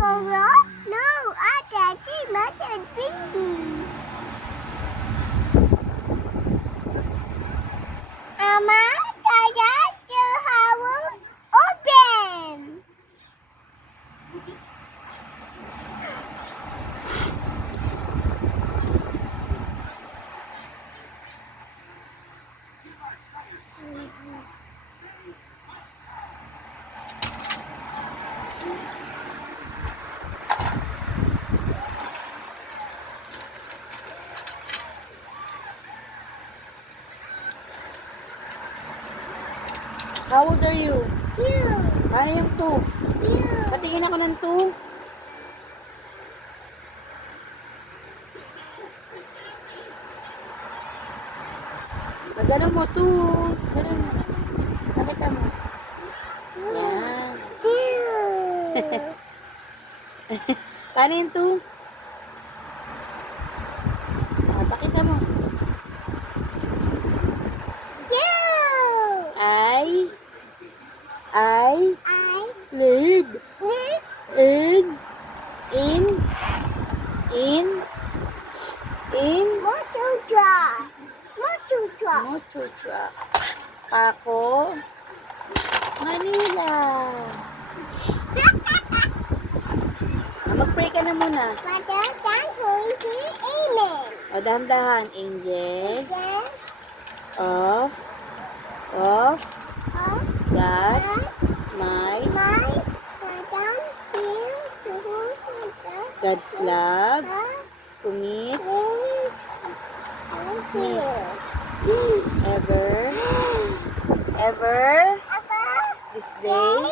Roro? No, I can't see Mother Baby. Mama, Dada, the house open. How old are you? Two, Ano yung 2? two. Patingin ako ng 2. Magano mo 2. Ganun mo. Pakita mo. Yan. Two. Paano yung 2? Pakita mo. Two. I I live live in Motutra. Motutra. Motutra. Ako, Manila. Mag-pray ka na muna. Father, thank you. Amen. O, dahan-dahan. Angel Then, of of God, my my Madam Bill to God's love the commits Bill. ever this day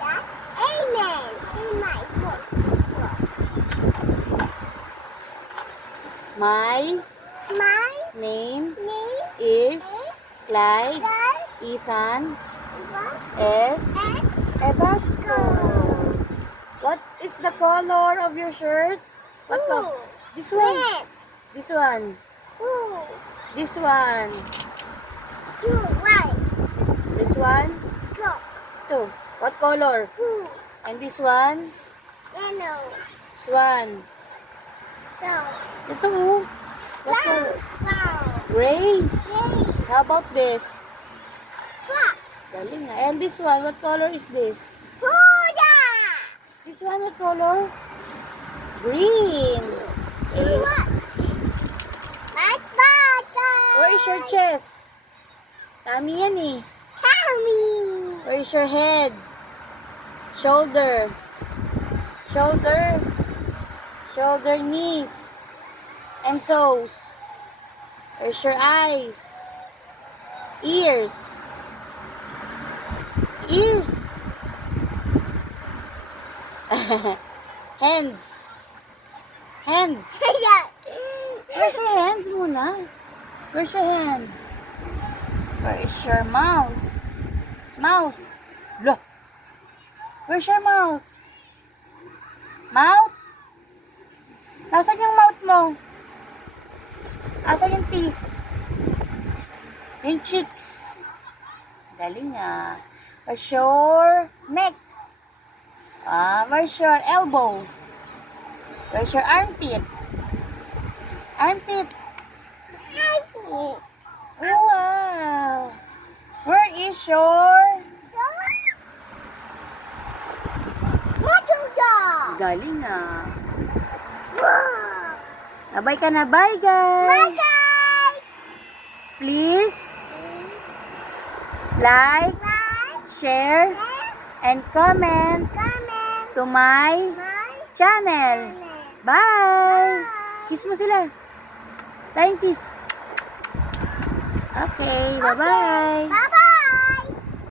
Amen. In my book. my My name name is Clyde is Ethan S. Evasco. What is the color of your shirt? What color? This one. Red. This one. Blue. This one. Two. White. This one. Go. Two. What color? Blue. And this one. Yellow. This one. Go. Ito oh. What Brown. color? Brown. Gray. Gray. How about this? Black. Galing nga. And this one, what color is this? Buddha. This one, what color? Green. Blue. What? Like butter. Where is your chest? Tummy yan eh. Tommy. Where is your head? Shoulder. Shoulder. Shoulder, knees. And toes. Where's your eyes? Ears. Ears. Hands. Hands. Yeah. Where's your hands muna? Where's your hands? Where is your mouth? Mouth. Look. Where's your mouth? Mouth? Nasaan yung mouth mo? Nasaan yung teeth? Yung cheeks. Galing ah. Where's your neck? Where's your elbow? Where's your armpit? Armpit. Wow. Where is your... Motutra. Galing ah. Wow. Bye ka na. Bye guys. Bye guys. Please like, Bye. share, and comment Comment. to my My channel. Bye. Kiss mo sila. Flying kiss. Okay. Bye-bye. Bye bye.